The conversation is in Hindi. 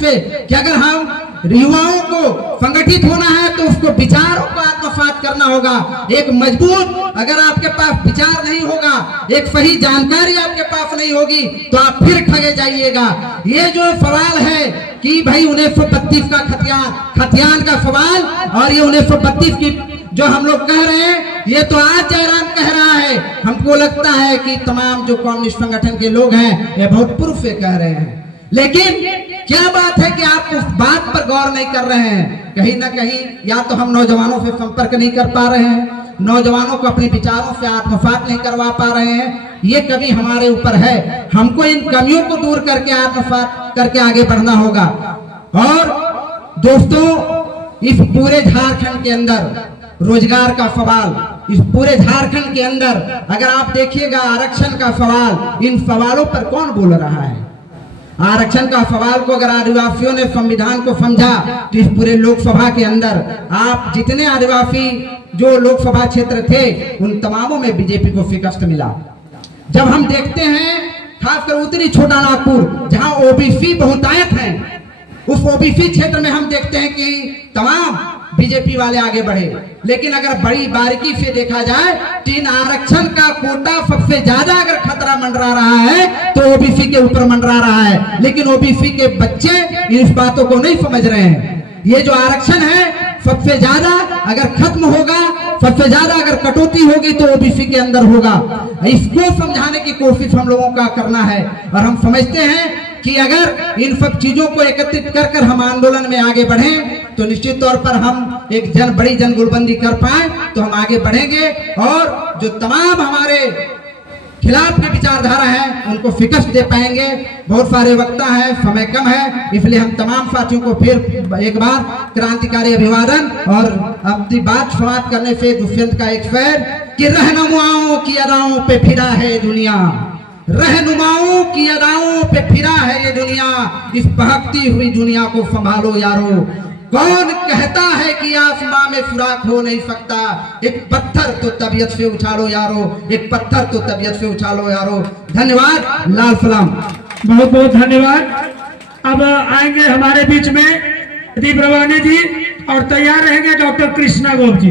पे कि अगर हम युवाओं को संगठित होना है तो उसको विचारों को आत्मसात करना होगा। एक मजबूत, अगर आपके पास विचार नहीं होगा, एक सही जानकारी आपके पास नहीं होगी तो आप फिर ठगे जाइएगा। ये जो सवाल है कि भाई 1932 का खतियान का सवाल और ये 1932 की जो हम लोग कह रहे हैं, ये तो आज जयराम कह रहा है। हमको लगता है कि तमाम जो कम्युनिस्ट संगठन के लोग हैं ये बहुत पूर्व से कह रहे हैं, लेकिन क्या बात है कि आप उस बात पर गौर नहीं कर रहे हैं। कहीं ना कहीं या तो हम नौजवानों से संपर्क नहीं कर पा रहे हैं, नौजवानों को अपने विचारों से आत्मसात नहीं करवा पा रहे हैं। ये कमी हमारे ऊपर है, हमको इन कमियों को दूर करके आत्मसात करके आगे बढ़ना होगा। और दोस्तों, इस पूरे झारखंड के अंदर रोजगार का सवाल, इस पूरे झारखंड के अंदर अगर आप देखिएगा आरक्षण का सवाल, इन सवालों पर कौन बोल रहा है? आरक्षण का सवाल को अगर आदिवासियों ने संविधान को समझा तो इस पूरे लोकसभा के अंदर आप जितने आदिवासी जो लोकसभा क्षेत्र थे उन तमामों में बीजेपी को शिकस्त मिला। जब हम देखते हैं खासकर उत्तरी छोटा नागपुर जहां ओबीसी बहुतायत हैं, उस ओबीसी क्षेत्र में हम देखते हैं कि तमाम बीजेपी वाले आगे बढ़े। लेकिन अगर बड़ी बारीकी से देखा जाए तो इन आरक्षण का कोटा सबसे ज्यादा अगर खतरा मंडरा रहा है तो ओबीसी के ऊपर मंडरा रहा है। लेकिन ओबीसी के बच्चे इस बातों को नहीं समझ रहे हैं। ये जो आरक्षण है सबसे ज्यादा अगर खत्म होगा, सबसे ज्यादा अगर कटौती होगी तो ओबीसी के अंदर होगा। इसको समझाने की कोशिश हम लोगों का करना है। और हम समझते हैं कि अगर इन सब चीजों को एकत्रित कर हम आंदोलन में आगे बढ़ें तो निश्चित तौर पर हम एक बड़ी जन गुलबंदी कर पाए तो हम आगे बढ़ेंगे और जो तमाम हमारे खिलाफ की विचारधारा है उनको शिकस्त दे पाएंगे। बहुत सारे वक्ता है, समय कम है, इसलिए हम तमाम साथियों को फिर एक बार क्रांतिकारी अभिवादन। और अपनी बात समाप्त करने से दुष्यंत का एक शेर कि रहनुमाओं की अदाओं पे फिरा है दुनिया, रहनुमाओं की अदाओं पे फिरा है ये दुनिया, इस बहकती हुई दुनिया को संभालो यारो। कौन कहता है कि आसमां में सुराख हो नहीं सकता, एक पत्थर तो तबीयत से उछालो यारो, एक पत्थर तो तबीयत से उछालो यारो। धन्यवाद, लाल सलाम। बहुत बहुत धन्यवाद। अब आएंगे हमारे बीच में दीप रवानी जी और तैयार रहेंगे डॉक्टर कृष्णा गोप जी।